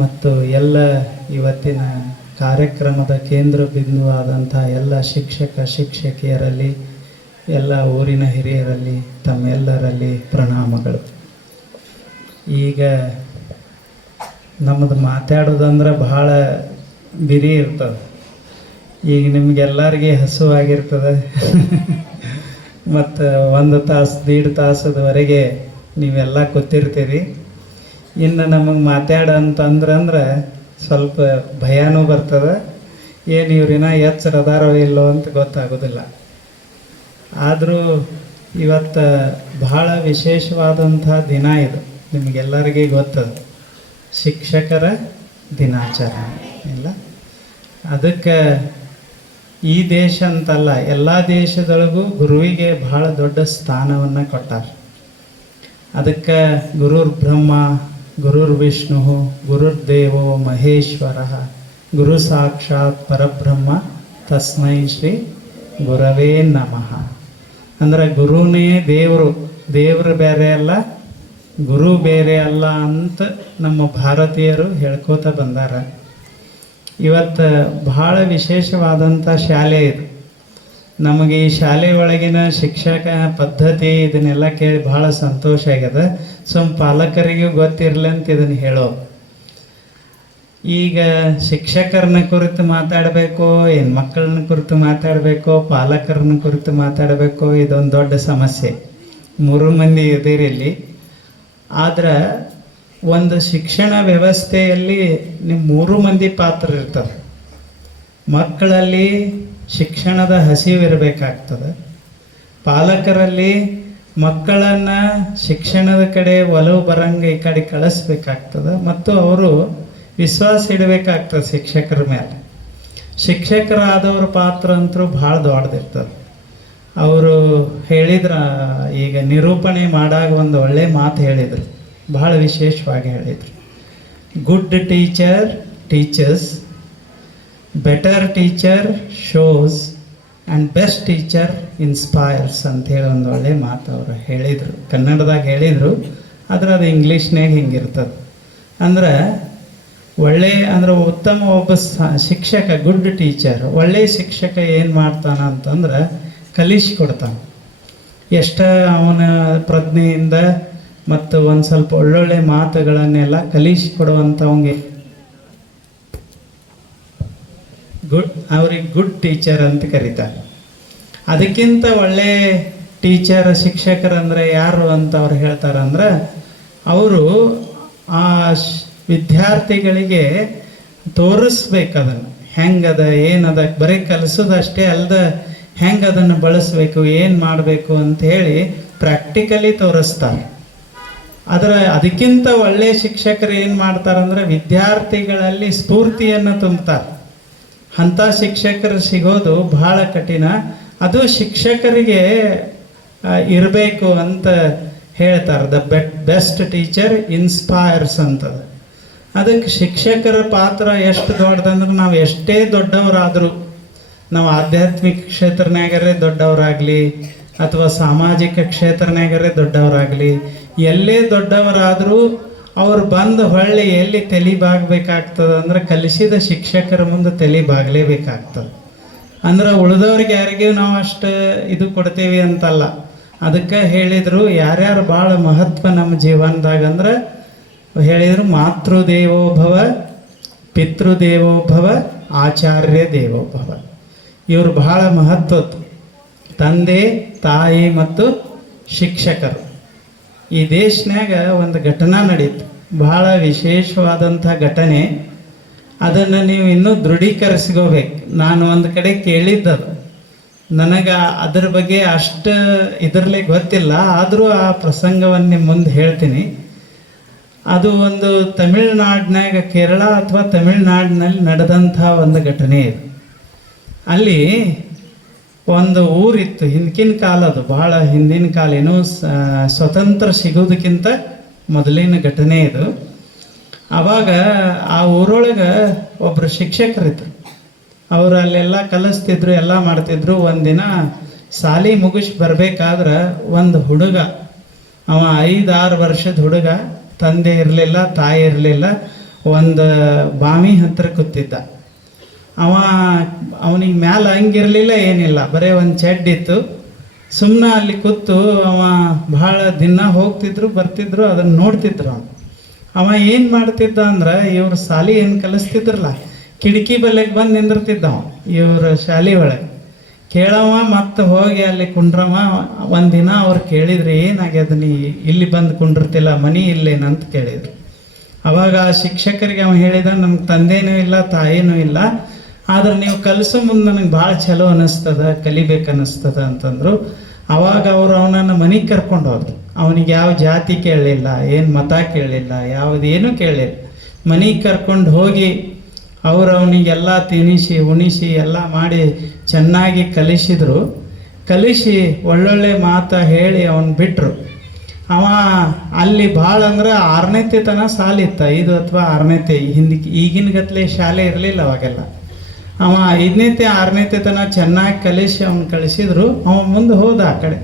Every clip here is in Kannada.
ಮತ್ತು ಎಲ್ಲ ಇವತ್ತಿನ ಕಾರ್ಯಕ್ರಮದ ಕೇಂದ್ರ ಬಿಂದುವಾದಂಥ ಎಲ್ಲ ಶಿಕ್ಷಕ ಶಿಕ್ಷಕಿಯರಲ್ಲಿ, ಎಲ್ಲ ಊರಿನ ಹಿರಿಯರಲ್ಲಿ, ತಮ್ಮೆಲ್ಲರಲ್ಲಿ ಪ್ರಣಾಮಗಳು. ಈಗ ನಮ್ಮದು ಮಾತಾಡೋದಂದ್ರೆ ಭಾಳ ಬಿರಿ ಇರ್ತದೆ. ಈಗ ನಿಮಗೆಲ್ಲರಿಗೆ ಹಸುವಾಗಿರ್ತದೆ ಮತ್ತು 1 ತಾಸು 1.5 ತಾಸದವರೆಗೆ ನೀವೆಲ್ಲ ಕೂತಿರ್ತೀರಿ. ಇನ್ನು ನಮಗೆ ಮಾತಾಡಂತಂದ್ರೆ ಸ್ವಲ್ಪ ಭಯನೂ ಬರ್ತದೆ, ಏನು ಇವ್ರಿನ ಎಚ್ಚರದಾರೋ ಇಲ್ಲೋ ಅಂತ ಗೊತ್ತಾಗೋದಿಲ್ಲ. ಆದರೂ ಇವತ್ತು ಬಹಳ ವಿಶೇಷವಾದಂಥ ದಿನ ಇದು, ನಿಮಗೆಲ್ಲರಿಗೆ ಗೊತ್ತದ, ಶಿಕ್ಷಕರ ದಿನಾಚರಣೆ ಇಲ್ಲ. ಅದಕ್ಕೆ ಈ ದೇಶ ಅಂತಲ್ಲ, ಎಲ್ಲ ದೇಶದೊಳಗೂ ಗುರುವಿಗೆ ಬಹಳ ದೊಡ್ಡ ಸ್ಥಾನವನ್ನು ಕೊಟ್ಟಾರೆ. ಅದಕ್ಕೆ ಗುರುರ್ ಬ್ರಹ್ಮ ಗುರುರ್ ವಿಷ್ಣು ಗುರುರ್ದೇವೋ ಮಹೇಶ್ವರ ಗುರು ಸಾಕ್ಷಾತ್ ಪರಬ್ರಹ್ಮ ತಸ್ಮೈ ಶ್ರೀ ಗುರವೇ ನಮಃ. ಅಂದರೆ ಗುರುನೇ ದೇವರು, ದೇವರು ಬೇರೆ ಅಲ್ಲ, ಗುರು ಬೇರೆ ಅಲ್ಲ ಅಂತ ನಮ್ಮ ಭಾರತೀಯರು ಹೇಳ್ಕೋತ ಬಂದಾರ. ಇವತ್ತು ಬಹಳ ವಿಶೇಷವಾದಂಥ ಶಾಲೆ ಇದು. ನಮಗೆ ಈ ಶಾಲೆ ಒಳಗಿನ ಶಿಕ್ಷಕ ಪದ್ಧತಿ ಇದನ್ನೆಲ್ಲ ಕೇಳಿ ಭಾಳ ಸಂತೋಷ ಆಗ್ಯದ. ಪಾಲಕರಿಗೂ ಗೊತ್ತಿರಲಿ ಅಂತ ಇದನ್ನು ಹೇಳೋ. ಈಗ ಶಿಕ್ಷಕರನ್ನ ಕುರಿತು ಮಾತಾಡಬೇಕು, ಏನು ಮಕ್ಕಳನ್ನ ಕುರಿತು ಮಾತಾಡಬೇಕು, ಪಾಲಕರನ್ನ ಕುರಿತು ಮಾತಾಡಬೇಕು, ಇದೊಂದು ದೊಡ್ಡ ಸಮಸ್ಯೆ. 3 ಮಂದಿ ಇದೀರಿಲ್ಲಿ. ಆದ್ರೆ ಒಂದು ಶಿಕ್ಷಣ ವ್ಯವಸ್ಥೆಯಲ್ಲಿ ನಿಮ್ಮ 3 ಮಂದಿ ಪಾತ್ರ ಇರ್ತದೆ. ಮಕ್ಕಳಲ್ಲಿ ಶಿಕ್ಷಣದ ಹಸಿವಿರಬೇಕಾಗ್ತದೆ, ಪಾಲಕರಲ್ಲಿ ಮಕ್ಕಳನ್ನು ಶಿಕ್ಷಣದ ಕಡೆ ಒಲವು ಬರಂಗೆ ಈ ಕಡೆ ಕಳಿಸ್ಬೇಕಾಗ್ತದೆ, ಮತ್ತು ಅವರು ವಿಶ್ವಾಸ ಇಡಬೇಕಾಗ್ತದೆ ಶಿಕ್ಷಕರ ಮೇಲೆ. ಶಿಕ್ಷಕರಾದವ್ರ ಪಾತ್ರ ಅಂತೂ ಭಾಳ ದೊಡ್ಡದಿರ್ತದೆ. ಅವರು ಹೇಳಿದ್ರ, ಈಗ ನಿರೂಪಣೆ ಮಾಡಾಗ ಒಂದು ಒಳ್ಳೆ ಮಾತು ಹೇಳಿದರು, ಭಾಳ ವಿಶೇಷವಾಗಿ ಹೇಳಿದರು. Good teacher teachers, better teacher shows and best teacher inspires ಅಂಥೇಳಿ ಒಂದು ಒಳ್ಳೆ ಮಾತು ಅವರು ಹೇಳಿದರು. ಕನ್ನಡದಾಗ ಹೇಳಿದರು, ಆದರೆ ಅದು ಇಂಗ್ಲೀಷ್ನಾಗ ಹಿಂಗಿರ್ತದೆ. ಅಂದ್ರೆ ಉತ್ತಮ ಒಬ್ಬ ಶಿಕ್ಷಕ, ಗುಡ್ ಟೀಚರ್, ಒಳ್ಳೆಯ ಶಿಕ್ಷಕ ಏನು ಮಾಡ್ತಾನ ಅಂತಂದ್ರೆ ಕಲಿಸಿಕೊಡ್ತಾನೆ. ಎಷ್ಟ ಅವನ ಪ್ರಜ್ಞೆಯಿಂದ ಮತ್ತು ಒಂದು ಸ್ವಲ್ಪ ಒಳ್ಳೊಳ್ಳೆ ಮಾತುಗಳನ್ನೆಲ್ಲ ಕಲಿಸಿಕೊಡುವಂಥವಂಗೆ ಅವ್ರಿಗೆ ಗುಡ್ ಟೀಚರ್ ಅಂತ ಕರೀತಾರೆ. ಅದಕ್ಕಿಂತ ಒಳ್ಳೆ ಟೀಚರ್ ಶಿಕ್ಷಕರಂದರೆ ಯಾರು ಅಂತ ಅವ್ರು ಹೇಳ್ತಾರಂದ್ರೆ, ಅವರು ಆ ವಿದ್ಯಾರ್ಥಿಗಳಿಗೆ ತೋರಿಸ್ಬೇಕು ಅದನ್ನು ಹೆಂಗದ ಏನದ, ಬರೀ ಕಲಿಸೋದಷ್ಟೇ ಅಲ್ಲದ ಹೆಂಗೆ ಅದನ್ನು ಬಳಸಬೇಕು, ಏನು ಮಾಡಬೇಕು ಅಂಥೇಳಿ ಪ್ರಾಕ್ಟಿಕಲಿ ತೋರಿಸ್ತಾರೆ. ಅದಕ್ಕಿಂತ ಒಳ್ಳೆಯ ಶಿಕ್ಷಕರು ಏನು ಮಾಡ್ತಾರಂದ್ರೆ ವಿದ್ಯಾರ್ಥಿಗಳಲ್ಲಿ ಸ್ಫೂರ್ತಿಯನ್ನು ತುಂಬ್ತಾರೆ. ಅಂಥ ಶಿಕ್ಷಕರು ಸಿಗೋದು ಬಹಳ ಕಠಿಣ. ಅದು ಶಿಕ್ಷಕರಿಗೆ ಇರಬೇಕು ಅಂತ ಹೇಳ್ತಾರೆ. ದ ಬೆಸ್ಟ್ ಟೀಚರ್ ಇನ್ಸ್ಪೈರ್ಸ್ ಅಂತದ. ಅದಕ್ಕೆ ಶಿಕ್ಷಕರ ಪಾತ್ರ ಎಷ್ಟು ದೊಡ್ಡದಂದ್ರೆ, ನಾವು ಎಷ್ಟೇ ದೊಡ್ಡವರಾದರೂ, ನಾವು ಆಧ್ಯಾತ್ಮಿಕ ಕ್ಷೇತ್ರನಾಗರೇ ದೊಡ್ಡವರಾಗಲಿ ಅಥವಾ ಸಾಮಾಜಿಕ ಕ್ಷೇತ್ರನಾಗರೇ ದೊಡ್ಡವರಾಗಲಿ, ಎಲ್ಲೇ ದೊಡ್ಡವರಾದರೂ ಅವ್ರು ಬಂದು ಹೊಳ್ಳಿ ಎಲ್ಲಿ ತಲೆಬಾಗಬೇಕಾಗ್ತದೆ ಅಂದ್ರೆ ಕಲಿಸಿದ ಶಿಕ್ಷಕರ ಮುಂದೆ ತಲೆಬಾಗಲೇಬೇಕಾಗ್ತದೆ. ಅಂದ್ರೆ ಉಳಿದವ್ರಿಗೆ ಯಾರಿಗೂ ನಾವು ಅಷ್ಟು ಇದು ಕೊಡ್ತೀವಿ ಅಂತಲ್ಲ. ಅದಕ್ಕೆ ಹೇಳಿದರು, ಯಾರ್ಯಾರು ಭಾಳ ಮಹತ್ವ ನಮ್ಮ ಜೀವನದಾಗ ಅಂದ್ರೆ ಹೇಳಿದರು, ಮಾತೃದೇವೋಭವ, ಪಿತೃದೇವೋಭವ, ಆಚಾರ್ಯ ದೇವೋಭವ. ಇವರು ಬಹಳ ಮಹತ್ವದ್ದು. ತಂದೆ, ತಾಯಿ ಮತ್ತು ಶಿಕ್ಷಕರು. ಈ ದೇಶನಾಗ ಒಂದು ಘಟನಾ ನಡೀತು, ಬಹಳ ವಿಶೇಷವಾದಂಥ ಘಟನೆ. ಅದನ್ನು ನೀವು ಇನ್ನೂ ದೃಢೀಕರಿಸ್ಕೋಬೇಕು. ನಾನು ಒಂದು ಕಡೆ ಕೇಳಿದ್ದದು, ನನಗೆ ಅದರ ಬಗ್ಗೆ ಅಷ್ಟು ಇದರಲ್ಲೇ ಗೊತ್ತಿಲ್ಲ, ಆದರೂ ಆ ಪ್ರಸಂಗವನ್ನು ನಿಮ್ಮ ಮುಂದೆ ಹೇಳ್ತೀನಿ. ಅದು ಒಂದು ತಮಿಳ್ನಾಡಿನಾಗ, ಕೇರಳ ಅಥವಾ ತಮಿಳ್ನಾಡಿನಲ್ಲಿ ನಡೆದಂಥ ಒಂದು ಘಟನೆ ಇದು. ಅಲ್ಲಿ ಒಂದು ಊರಿತ್ತು, ಹಿಂದಿನ ಕಾಲದು, ಭಾಳ ಹಿಂದಿನ ಕಾಲ, ಏನೋ ಸ್ವತಂತ್ರ ಸಿಗೋದಕ್ಕಿಂತ ಮೊದಲಿನ ಘಟನೆ ಇದು. ಆವಾಗ ಆ ಊರೊಳಗೆ ಒಬ್ಬರು ಶಿಕ್ಷಕರಿದ್ರು. ಅವರು ಅಲ್ಲೆಲ್ಲ ಕಲಿಸ್ತಿದ್ರು, ಎಲ್ಲ ಮಾಡ್ತಿದ್ರು. ಒಂದಿನ ಶಾಲೆ ಮುಗಿಸಿ ಬರಬೇಕಾದ್ರೆ ಒಂದು ಹುಡುಗ, ಅವ 5-6 ವರ್ಷದ ಹುಡುಗ, ತಂದೆ ಇರಲಿಲ್ಲ, ತಾಯಿ ಇರಲಿಲ್ಲ, ಒಂದು ಬಾವಿ ಹತ್ರ ಕೂತಿದ್ದ. ಅವನಿಗೆ ಮ್ಯಾಲ ಹಂಗಿರಲಿಲ್ಲ, ಏನಿಲ್ಲ, ಬರೀ ಒಂದು ಚೆಡ್ ಇತ್ತು. ಸುಮ್ಮನೆ ಅಲ್ಲಿ ಕೂತು ಅವ ಭಾಳ ದಿನ ಹೋಗ್ತಿದ್ರು ಬರ್ತಿದ್ರು, ಅದನ್ನು ನೋಡ್ತಿದ್ರು. ಅವ ಏನು ಮಾಡ್ತಿದ್ದ ಅಂದ್ರೆ, ಇವ್ರ ಶಾಲೆ ಏನು ಕಲಿಸ್ತಿದ್ರಲ್ಲ, ಕಿಟಕಿ ಬಲ್ಲೆಗೆ ಬಂದು ನಿಂದಿರ್ತಿದ್ದ ಅವ ಇವ್ರ ಶಾಲೆ ಒಳಗೆ. ಕೇಳವ ಮತ್ತು ಹೋಗಿ ಅಲ್ಲಿ ಕುಂಡ್ರವ. ಒಂದಿನ ಅವ್ರು ಕೇಳಿದ್ರಿ, ಏನಾಗ್ಯದ ನೀ ಇಲ್ಲಿ ಬಂದು ಕುಂಡಿರ್ತಿಲ್ಲ, ಮನೆ ಇಲ್ಲೇನಂತ ಕೇಳಿದ್ರು. ಅವಾಗ ಆ ಶಿಕ್ಷಕರಿಗೆ ಅವ ಹೇಳಿದ, ನಮ್ಗೆ ತಂದೆನೂ ಇಲ್ಲ ತಾಯಿನೂ ಇಲ್ಲ, ಆದ್ರೆ ನೀವು ಕಲಿಸೋ ಮುಂದೆ ನನಗೆ ಭಾಳ ಚಲೋ ಅನ್ನಿಸ್ತದ, ಕಲಿಬೇಕು ಅನ್ನಿಸ್ತದ ಅಂತಂದರು. ಅವಾಗ ಅವರು ಅವನನ್ನು ಮನೆಗೆ ಕರ್ಕೊಂಡು ಹೋದ್ರು. ಅವನಿಗೆ ಯಾವ ಜಾತಿ ಕೇಳಲಿಲ್ಲ, ಏನು ಮತ ಕೇಳಲಿಲ್ಲ, ಯಾವುದೇನೂ ಕೇಳಲಿಲ್ಲ. ಮನೆಗೆ ಕರ್ಕೊಂಡು ಹೋಗಿ ಅವನಿಗೆಲ್ಲ ತಿನ್ನಿಸಿ ಉಣಿಸಿ ಎಲ್ಲ ಮಾಡಿ ಚೆನ್ನಾಗಿ ಕಲಿಸಿದ್ರು. ಕಲಿಸಿ ಒಳ್ಳೊಳ್ಳೆ ಮಾತು ಹೇಳಿ ಅವನು ಬಿಟ್ಟರು. ಅವ ಅಲ್ಲಿ ಭಾಳ ಅಂದ್ರೆ 6ನೇ ತನಕ ಸಾಲಿತ್ತ, 5 ಅಥವಾ 6ನೇ. ಈಗಿನ ಗತ್ಲೆ ಶಾಲೆ ಇರಲಿಲ್ಲ ಅವಾಗೆಲ್ಲ. ಅವ 5ನೇ 6ನೇ ತನಕ ಚೆನ್ನಾಗಿ ಕಲಿಸಿ ಅವನು ಕಳಿಸಿದ್ರು. ಅವ ಮುಂದೆ ಹೋದ, ಆ ಕಡೆ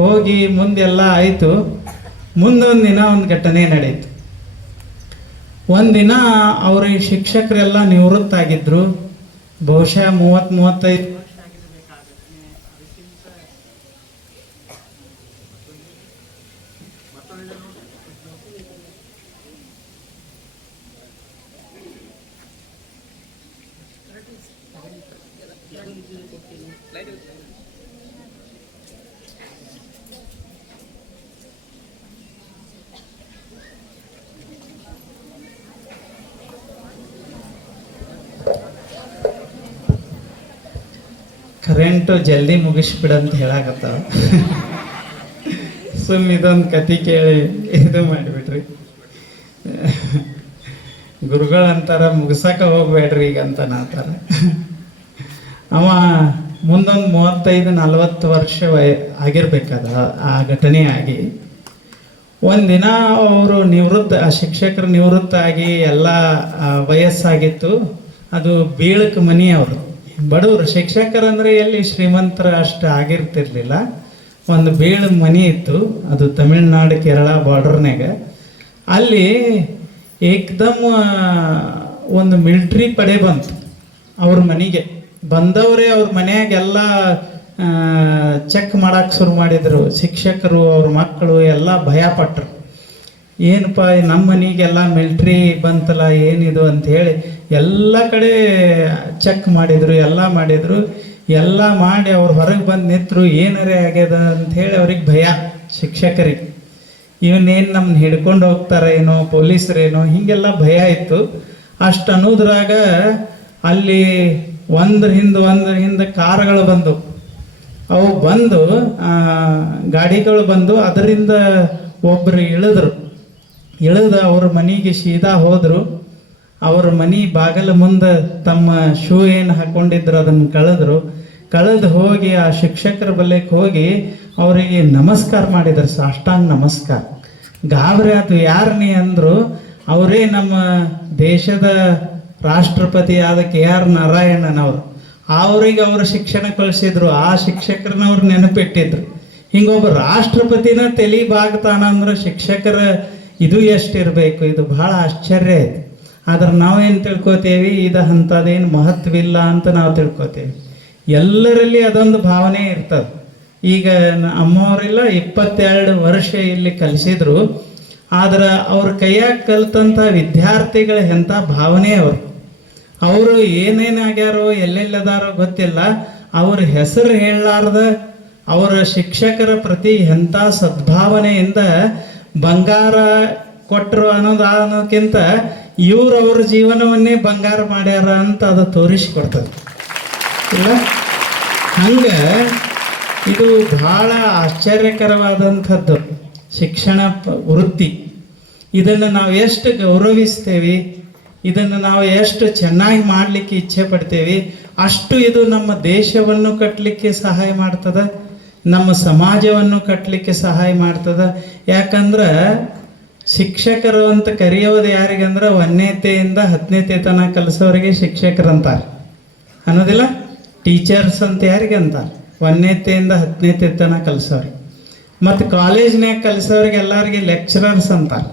ಹೋಗಿ ಮುಂದೆಲ್ಲ ಆಯಿತು. ಮುಂದೊಂದು ದಿನ ಒಂದು ಘಟನೆ ನಡೀತು. ಒಂದಿನ ಅವ್ರಿಗೆ ಶಿಕ್ಷಕರೆಲ್ಲ ನಿವೃತ್ತಾಗಿದ್ದರು. ಬಹುಶಃ 30-35 ಕರೆಂಟು ಜಲ್ದಿ ಮುಗಿಸ್ಬಿಡಂತ ಹೇಳಾಕತ್ತಾವ. ಸುಮ್ಮ ಇದೊಂದು ಕತೆ ಕೇಳಿ ಇದು ಮಾಡಿಬಿಟ್ರಿ. ಗುರುಗಳಂತಾರ ಮುಗಿಸಕ್ಕೆ ಹೋಗ್ಬೇಡ್ರಿ ಈಗ ಅಂತ ನಾತಾರ. ಅವ ಮುಂದೊಂದು 35-40 ವರ್ಷ ಆಗಿರ್ಬೇಕದ ಆ ಘಟನೆ ಆಗಿ. ಒಂದಿನ ಅವರು ಶಿಕ್ಷಕರು ನಿವೃತ್ತ ಆಗಿ ಎಲ್ಲ ವಯಸ್ಸಾಗಿತ್ತು. ಅದು ಬೀಳಕ್ಕೆ ಮನೆ ಅವರು ಬಡವರು. ಶಿಕ್ಷಕರಂದ್ರೆ ಎಲ್ಲಿ ಶ್ರೀಮಂತರ ಅಷ್ಟು ಆಗಿರ್ತಿರ್ಲಿಲ್ಲ. ಒಂದು ಬೀಳು ಮನೆ ಇತ್ತು, ಅದು ತಮಿಳ್ನಾಡು ಕೇರಳ ಬಾರ್ಡರ್ನಾಗ. ಅಲ್ಲಿ ಏಕ್ದಮ್ ಒಂದು ಮಿಲ್ಟ್ರಿ ಪಡೆ ಬಂತು ಅವ್ರ ಮನೆಗೆ. ಬಂದವರೇ ಅವ್ರ ಮನೆಯಾಗೆಲ್ಲ ಚೆಕ್ ಮಾಡಕ್ಕೆ ಶುರು ಮಾಡಿದರು. ಶಿಕ್ಷಕರು ಅವ್ರ ಮಕ್ಕಳು ಎಲ್ಲ ಭಯಪಟ್ಟರು. ಏನಪ್ಪ ನಮ್ಮ ಮನೆಗೆಲ್ಲ ಮಿಲ್ಟ್ರಿ ಬಂತಲ್ಲ, ಏನಿದು ಅಂಥೇಳಿ ಎಲ್ಲ ಕಡೆ ಚೆಕ್ ಮಾಡಿದರು, ಎಲ್ಲ ಮಾಡಿದರು. ಎಲ್ಲ ಮಾಡಿ ಅವ್ರು ಹೊರಗೆ ಬಂದು ನಿಂತರು. ಏನಾರೇ ಆಗ್ಯದ ಅಂಥೇಳಿ ಅವ್ರಿಗೆ ಭಯ ಶಿಕ್ಷಕರಿಗೆ. ಇವನೇನು ನಮ್ಮನ್ನ ಹಿಡ್ಕೊಂಡು ಹೋಗ್ತಾರೇನೋ, ಪೊಲೀಸರೇನೋ, ಹೀಗೆಲ್ಲ ಭಯ ಇತ್ತು. ಅಷ್ಟು ಅನ್ನೋದ್ರಾಗ ಅಲ್ಲಿ ಒಂದ್ರ ಹಿಂದೆ ಕಾರುಗಳು ಬಂದು, ಅವು ಬಂದು ಗಾಡಿಗಳು ಬಂದು, ಅದರಿಂದ ಒಬ್ಬರು ಇಳಿದು ಅವ್ರ ಮನೆಗೆ ಸೀದಾ ಹೋದರು. ಅವ್ರ ಮನೆ ಬಾಗಿಲ ಮುಂದೆ ತಮ್ಮ ಶೂ ಏನು ಹಾಕ್ಕೊಂಡಿದ್ರು ಅದನ್ನು ಕಳೆದು ಹೋಗಿ ಆ ಶಿಕ್ಷಕರ ಬಲ್ಲೆಗೆ ಹೋಗಿ ಅವರಿಗೆ ನಮಸ್ಕಾರ ಮಾಡಿದರು, ಸಾಷ್ಟಾಂಗ ನಮಸ್ಕಾರ. ಗಾಬರಿ ಆಯ್ತು. ಯಾರು ನೀ ಅಂದರು. ಅವರೇ ನಮ್ಮ ದೇಶದ ರಾಷ್ಟ್ರಪತಿ ಆದ KR ನಾರಾಯಣನವರು. ಅವ್ರಿಗೆ ಅವರು ಶಿಕ್ಷಣ ಕಳಿಸಿದ್ರು. ಆ ಶಿಕ್ಷಕರನ್ನವ್ರು ನೆನಪಿಟ್ಟಿದ್ರು. ಹಿಂಗೊಬ್ಬ ರಾಷ್ಟ್ರಪತಿನ ತಲೆ ಬಾಗ್ತಾನ ಅಂದ್ರೆ ಶಿಕ್ಷಕರ ಇದು ಎಷ್ಟಿರಬೇಕು. ಇದು ಬಹಳ ಆಶ್ಚರ್ಯ ಐತಿ. ಆದ್ರೆ ನಾವೇನು ತಿಳ್ಕೊತೇವಿ, ಇದು ಅಂಥದ್ದೇನು ಮಹತ್ವಿಲ್ಲ ಅಂತ ನಾವು ತಿಳ್ಕೊತೇವಿ. ಎಲ್ಲರಲ್ಲಿ ಅದೊಂದು ಭಾವನೆ ಇರ್ತದೆ. ಈಗ ಅಮ್ಮವರೆಲ್ಲ 22 ವರ್ಷ ಇಲ್ಲಿ ಕಲಿಸಿದ್ರು. ಆದ್ರೆ ಅವ್ರ ಕೈಯಾಗ ಕಲ್ತಂಥ ವಿದ್ಯಾರ್ಥಿಗಳ ಎಂಥ ಭಾವನೆ ಅವರು ಏನೇನಾಗ್ಯಾರೋ ಎಲ್ಲೆಲ್ಲದಾರೋ ಗೊತ್ತಿಲ್ಲ. ಅವ್ರ ಹೆಸರು ಹೇಳಲಾರ್ದ ಅವರ ಶಿಕ್ಷಕರ ಪ್ರತಿ ಎಂಥ ಸದ್ಭಾವನೆಯಿಂದ ಬಂಗಾರ ಕೊಟ್ಟರು ಅನ್ನೋದಕ್ಕಿಂತ ಅವ್ರ ಜೀವನವನ್ನೇ ಬಂಗಾರ ಮಾಡ್ಯಾರ ಅಂತ ಅದು ತೋರಿಸಿಕೊಡ್ತದೆ ಇಲ್ಲ. ಹಂಗೆ ಇದು ಬಹಳ ಆಶ್ಚರ್ಯಕರವಾದಂಥದ್ದು ಶಿಕ್ಷಣ ವೃತ್ತಿ. ಇದನ್ನು ನಾವು ಎಷ್ಟು ಗೌರವಿಸ್ತೇವೆ, ಇದನ್ನು ನಾವು ಎಷ್ಟು ಚೆನ್ನಾಗಿ ಮಾಡಲಿಕ್ಕೆ ಇಚ್ಛೆ ಪಡ್ತೇವೆ, ಅಷ್ಟು ಇದು ನಮ್ಮ ದೇಶವನ್ನು ಕಟ್ಟಲಿಕ್ಕೆ ಸಹಾಯ ಮಾಡ್ತದೆ, ನಮ್ಮ ಸಮಾಜವನ್ನು ಕಟ್ಟಲಿಕ್ಕೆ ಸಹಾಯ ಮಾಡ್ತದೆ. ಯಾಕಂದ್ರೆ ಶಿಕ್ಷಕರು ಅಂತ ಕರೆಯೋದು ಯಾರಿಗಂದ್ರೆ 1ನೇತೆಯಿಂದ 10ನೇ ತನಕ ಕಲಿಸೋರಿಗೆ ಶಿಕ್ಷಕರು ಅಂತಾರೆ ಅನ್ನೋದಿಲ್ಲ. ಟೀಚರ್ಸ್ ಅಂತ ಯಾರಿಗೆ ಅಂತಾರೆ? 1ನೇತೆಯಿಂದ 10ನೇ ತನಕ ಕಲಿಸೋರಿಗೆ. ಮತ್ತು ಕಾಲೇಜ್ನಾಗ ಕಲಿಸೋರಿಗೆ ಎಲ್ಲರಿಗೆ ಲೆಕ್ಚರರ್ಸ್ ಅಂತಾರೆ,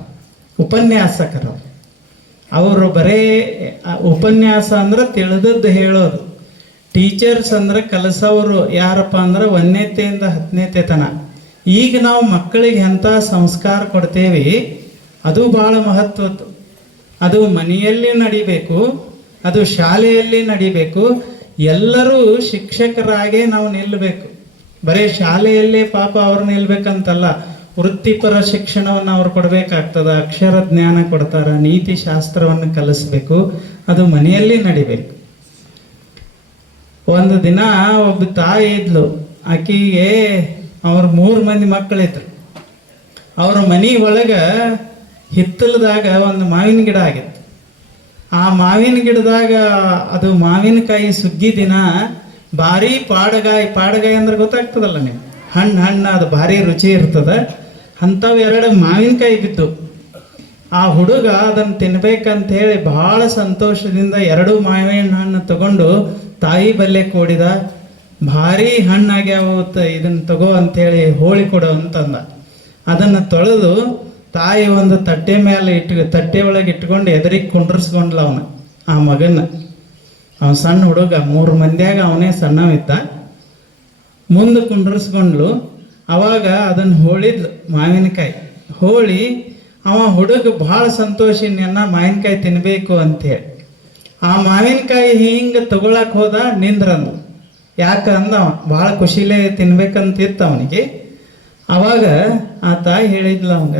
ಉಪನ್ಯಾಸಕರು. ಅವರು ಬರೇ ಉಪನ್ಯಾಸ ಅಂದ್ರೆ ತಿಳಿದದ್ದು ಹೇಳೋದು. ಟೀಚರ್ಸ್ ಅಂದ್ರೆ ಕಲಿಸೋರು ಯಾರಪ್ಪ ಅಂದ್ರೆ 1ನೇತೆಯಿಂದ 10ನೇತೆ ತನ. ಈಗ ನಾವು ಮಕ್ಕಳಿಗೆ ಎಂಥ ಸಂಸ್ಕಾರ ಕೊಡ್ತೇವೆ ಅದು ಭಾಳ ಮಹತ್ವದ್ದು. ಅದು ಮನೆಯಲ್ಲಿ ನಡಿಬೇಕು, ಅದು ಶಾಲೆಯಲ್ಲಿ ನಡಿಬೇಕು. ಎಲ್ಲರೂ ಶಿಕ್ಷಕರಾಗೇ ನಾವು ನಿಲ್ಲಬೇಕು. ಬರೀ ಶಾಲೆಯಲ್ಲೇ ಪಾಪ ಅವ್ರು ನಿಲ್ಬೇಕಂತಲ್ಲ, ವೃತ್ತಿಪರ ಶಿಕ್ಷಣವನ್ನು ಅವ್ರು ಕೊಡಬೇಕಾಗ್ತದೆ. ಅಕ್ಷರ ಜ್ಞಾನ ಕೊಡ್ತಾರೆ, ನೀತಿ ಶಾಸ್ತ್ರವನ್ನು ಕಲಿಸ್ಬೇಕು. ಅದು ಮನೆಯಲ್ಲಿ ನಡಿಬೇಕು. ಒಂದು ದಿನ ಒಬ್ಬ ತಾಯಿ ಇದ್ಲು, ಆಕಿಗೆ ಅವ್ರ 3 ಮಂದಿ ಮಕ್ಕಳಿದ್ರು. ಅವ್ರ ಮನೆ ಒಳಗೆ ಹಿತ್ತಲದಾಗ ಒಂದು ಮಾವಿನ ಗಿಡ ಆಗಿತ್ತು. ಆ ಮಾವಿನ ಗಿಡದಾಗ ಅದು ಮಾವಿನಕಾಯಿ ಸುಗ್ಗಿ ದಿನ ಭಾರಿ ಪಾಡಗಾಯಿ ಅಂದ್ರೆ ಗೊತ್ತಾಗ್ತದಲ್ಲ ನೀವು, ಹಣ್ಣು ಅದು ಭಾರಿ ರುಚಿ ಇರ್ತದೆ. ಅಂಥವು 2 ಮಾವಿನಕಾಯಿ ಬಿದ್ದು. ಆ ಹುಡುಗ ಅದನ್ನು ತಿನ್ಬೇಕಂತ ಹೇಳಿ ಭಾಳ ಸಂತೋಷದಿಂದ 2 ಮಾವಿನ ಹಣ್ಣು ತಗೊಂಡು ತಾಯಿ ಬಲ್ಲೆ ಕೂಡಿದ. ಭಾರಿ ಹಣ್ಣಾಗ್ಯಾವ, ಇದನ್ನು ತಗೋ ಅಂಥೇಳಿ ಹೋಳಿ ಕೊಡು ಅಂತಂದ. ಅದನ್ನು ತೊಳೆದು ತಾಯಿ ಒಂದು ತಟ್ಟೆ ಮೇಲೆ ತಟ್ಟೆ ಒಳಗೆ ಇಟ್ಕೊಂಡು ಎದುರಿಗೆ ಕುಂಡ್ರಿಸ್ಕೊಂಡ್ಲ ಆ ಮಗನ. ಅವನು ಸಣ್ಣ ಹುಡುಗ, 3 ಮಂದಿಯಾಗ ಅವನೇ ಸಣ್ಣವಿದ್ದ. ಮುಂದೆ ಕುಂಡ್ರಿಸ್ಕೊಂಡ್ಲು. ಅವಾಗ ಅದನ್ನು ಹೋಳಿದ್ಲು ಮಾವಿನಕಾಯಿ. ಹೋಳಿ ಅವ ಹುಡುಗ ಭಾಳ ಸಂತೋಷಿನ ಮಾವಿನಕಾಯಿ ತಿನ್ನಬೇಕು ಅಂತೇಳಿ ಆ ಮಾವಿನಕಾಯಿ ಹಿಂಗೆ ತಗೊಳಕ್ ಹೋದ. ನಿಂದ್ರಂದು ಯಾಕಂದ ಭಾಳ ಖುಷಿಲೇ ತಿನ್ಬೇಕಂತಿತ್ತು ಅವನಿಗೆ. ಅವಾಗ ಆ ತಾಯಿ ಹೇಳಿದ್ಲು ಅವಂಗ,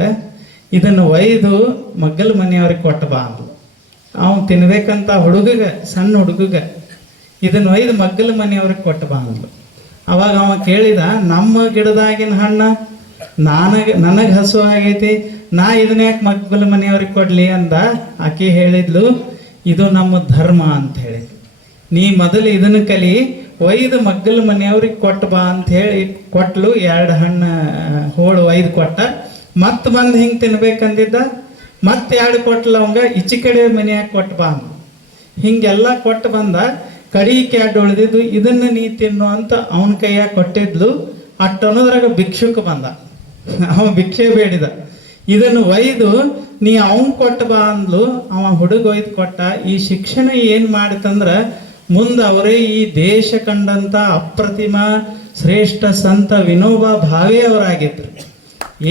ಇದನ್ನು ಒಯ್ದು ಮಗ್ಗಲ ಮನೆಯವ್ರಿಗೆ ಕೊಟ್ಟು ಬಾ ಅಂದ್ಲು. ಅವನು ತಿನ್ಬೇಕಂತ ಸಣ್ಣ ಹುಡುಗಗ ಇದನ್ನು ಒಯ್ದು ಮಗ್ಗಲ ಮನೆಯವ್ರಿಗೆ ಕೊಟ್ಟು ಬಾ ಅಂದ್ಲು. ಅವಾಗ ಅವ ಕೇಳಿದ, ನಮ್ಮ ಗಿಡದಾಗಿನ ಹಣ್ಣು ನನಗೆ ಹಸು ಆಗೈತಿ, ನಾ ಇದನ್ನ ಯಾಕೆ ಮಗ್ಗಲ ಮನೆಯವ್ರಿಗೆ ಕೊಡ್ಲಿ ಅಂದ. ಆಕೆ ಹೇಳಿದ್ಲು, ಇದು ನಮ್ಮ ಧರ್ಮ ಅಂತ ಹೇಳಿ, ನೀ ಮೊದಲು ಇದನ್ನು ಕಲಿ, ಒಯ್ದು ಮಗ್ಗಲ ಮನೆಯವ್ರಿಗೆ ಕೊಟ್ಟು ಬಾ ಅಂತ ಹೇಳಿ ಕೊಟ್ಲು. 2 ಹಣ್ಣು ಹೋಳು ಒಯ್ದು ಕೊಟ್ಟ. ಮತ್ತೆ ಬಂದು ಹಿಂಗೆ ತಿನ್ಬೇಕಂದಿದ್ದ. ಮತ್ತೆ 2 ಕೊಟ್ಲ ಅವಂಗ, ಈಚೆ ಕಡೆ ಮನೆಯಾಗ ಕೊಟ್ಟು ಬಾ ಅಂದ. ಹಿಂಗೆಲ್ಲ ಕೊಟ್ಟು ಬಂದ. ಕಡಿ ಕ್ಯಾಡ್ ಉಳಿದಿದ್ದು, ಇದನ್ನು ನೀ ತಿನ್ನು ಅಂತ ಅವನ ಕೈಯಾಗ ಕೊಟ್ಟಿದ್ಲು. ಅಟ್ಟನ್ನೋದ್ರಾಗ ಭಿಕ್ಷುಕ ಬಂದ. ಅವ ಭಿಕ್ಷೆ ಬೇಡಿದ. ಇದನ್ನು ಒಯ್ದು ನೀ ಅವನ್ ಕೊಟ್ಟು ಬಾ ಅಂದ್ಲು. ಅವ ಹುಡುಗ ಒಯ್ದು ಕೊಟ್ಟ. ಈ ಶಿಕ್ಷಣ ಏನು ಮಾಡಿತಂದ್ರೆ ಮುಂದೆ ಅವರೇ ಈ ದೇಶ ಕಂಡಂಥ ಅಪ್ರತಿಮ ಶ್ರೇಷ್ಠ ಸಂತ ವಿನೋಬಾ ಭಾವೆ ಅವರಾಗಿದ್ರು.